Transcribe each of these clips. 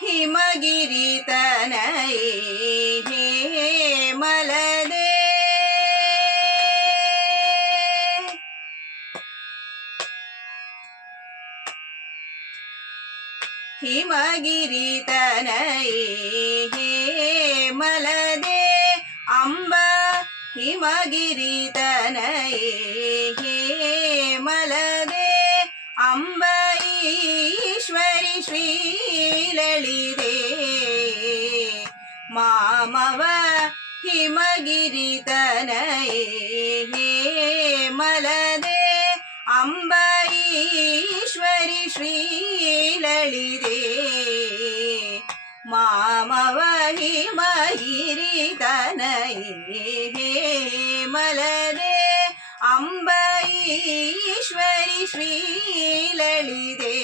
ಹಿಮಗಿರಿತನಯೇ ಹೇಮಲದೆ ಹಿಮಗಿರಿತನಯೇ ಹೇಮಲದೆ ಅಂಬ ಹಿಮಗಿರಿತನಯೇ ಹೇಮಲದೆ ಅಂಬ ಈಶ್ವರಿ ಶ್ರೀಲಳಿತೆ ಮಾಮವ ಹಿಮಗಿರಿತನಯೇ ಹೇಮಲದೆ ಅಂಬ ಈಶ್ವರಿ ಶ್ರೀಲಳಿತೆ ಮಾಮವ ಹಿಮಗಿರಿತನಯೇ ಹೇಮಲದೆ ಅಂಬ ಈಶ್ವರಿ ಶ್ರೀಲಳಿತೆ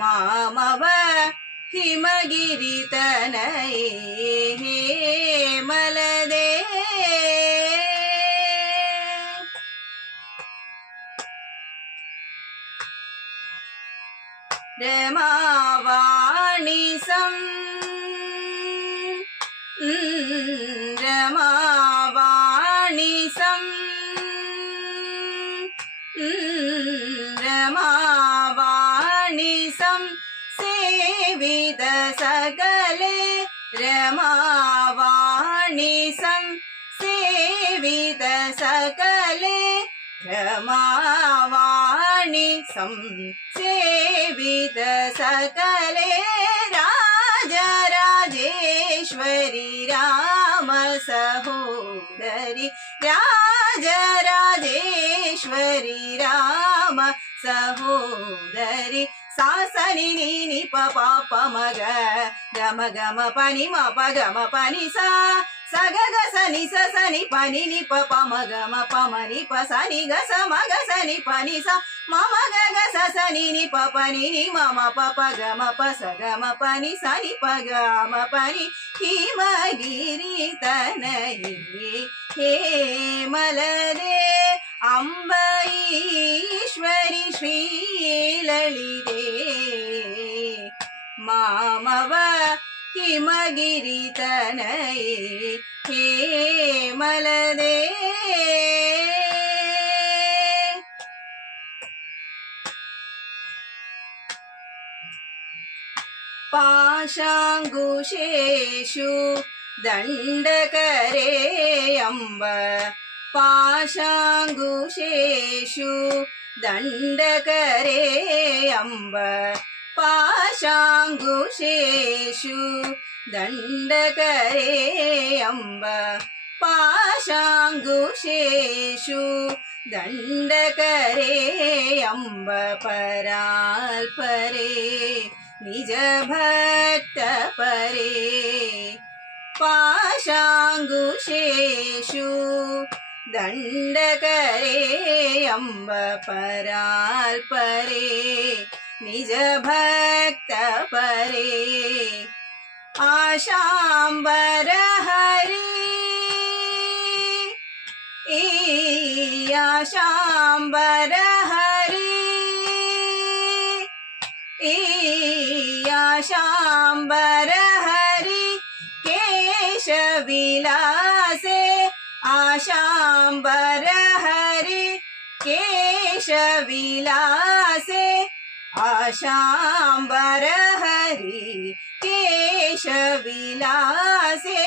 ಮಾಮವ ಹಿಮಗಿರಿತನಯೇ ಹೇಮಲದೆ ರಮಾವಾಣಿ ಸಂ ರಮಾವಾಣಿ ಸಂ ರಮಾವಾಣಿ ಸಂ ಸೇವಿತ ಸಕಲೆ ರಮಾವಾಣಿ ಸಂ ಸೇವಿತ ಸಕಲೆ ರಮಾವಾಣಿ ಸಂ ಸೇವಿತ ಸಕಲೆ ರಾಜರಾಜೇಶ್ವರಿ ರಾಮ ಸಹೋದರಿ ರಾಜರಾಜೇಶ್ವರಿ ರಾಮ ಸಹೋದರಿ ಸಾಸನಿ ನೀನಿ ಪಪ ಮಗ ಗಮ ಗಮ ಪನಿ ಮಪ ಗಮ ಪನಿ ಸಾ ಸಗ ಗ ಸನಿ ಸ ಸನಿ ಪನಿ ನಿ ಪಪ ಮಗ ಮ ಮನಿ ಪ ಸನಿ ಗ ಸ ಮಗ ಸನಿ ಪನಿ ಸ ಮಮ ಗ ಗ ಸ ಸನಿ ನಿ ಪಪ ನಿ ನಿ ಮಮ ಪಪ ಗ ಮ ಪ ಸ ಗ ಮ ಪನಿ ಸನಿ ಪ ಗ ಮ ಪನಿ ಹಿಮಗಿರಿತನಯೇ ಹೇಮಲದೆ ಅಂಬ ಈಶ್ವರಿ ಶ್ರೀಲಳಿತೆ ಮಾಮವ ಹಿಮಗಿರಿತನಯೇ ಹೇಮಲದೆ ಪಾಶಾಂಗುಶೇಷು ದಂಡಕರೆ ಅಂಬ ಪಾಶಾಂಗುಶೇಷು ದಂಡಕರೆ ಅಂಬ ಪಾಶಾಂಗುಶೇಷು ದಂಡಕರೆ ಅಂಬ ಪಾಶಾಂಗುಶೇಷು ದಂಡಕರೆ ಅಂಬ ಪರಾಲ್ಪರೆ ನಿಜ ಭಕ್ತ ಪರೆ ಪಾಶಾಂಗುಶೇಷು ದಂಡಕರೆ ಅಂಬ ಪರಾಲ್ಪರೆ ನಿಜ ಭಕ್ತ ಪರೆ ಆಶಾಂಬರ ಹರಿ ಆಶಾಂಬರ ಹರಿ ಆಶಾಂಬರ ಹರಿ ಕೇಶ ವಿಲಾಸೆ ಆಶಾಂಬರ ಹರಿ ಕೇಶ ವಿಲಾಸೆ ಆಶಾಂಬರ ಹರಿ ಕೇಶ ವಿಲಾಸೆ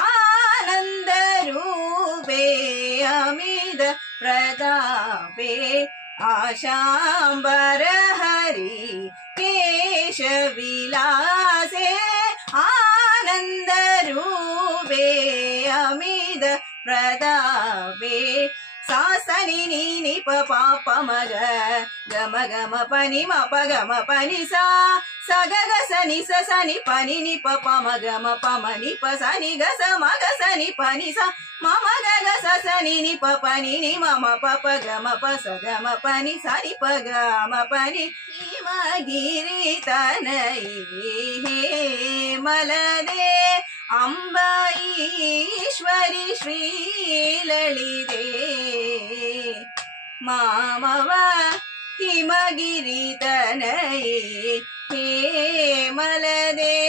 ಆನಂದ ರೂಪೇ ಅಮಿತ ಪ್ರತಾಪೆ ಆಶಾಂಬರ ಹರಿ ಕೇಶ ವಿಲಾಸೆ ಆನಂದ ರೂಪೇ ಅಮಿತ ಪ್ರತಾಪೆ ಸಾಸನಿ ನೀನಿ ಪಪ ಮಗ ಗಮ ಗಮ ಪನಿ ಮಪ ಗಮ ಪನಿ ಸಾ ಸಗ ಗ ಸನಿ ಸ ಸನಿ ಪನಿ ನಿ ಪಪ ಮಗ ಮಪ ಮನಿ ಪ ಸನಿ ಗ ಸ ಮಗ ಸನಿ ಪನಿ ಸಾ ಮಮ ಗ ಗ ಸ ಸನಿ ನಿ ಪಪ ನಿ ನಿ ಮಮ ಪಪ ಗಮ ಪ ಸ ಗಮ ಪನಿ ಸನಿ ಪ ಗಮ ಪನಿ ಹಿಮಗಿರಿತನಯೇ ಹೇಮಲದೆ ಅಂಬ ಈಶ್ವರಿ ಶ್ರೀಲಳಿತೆ ಮಾಮವ ಹಿಮಗಿರಿತನಯೇ ಮಲದೆ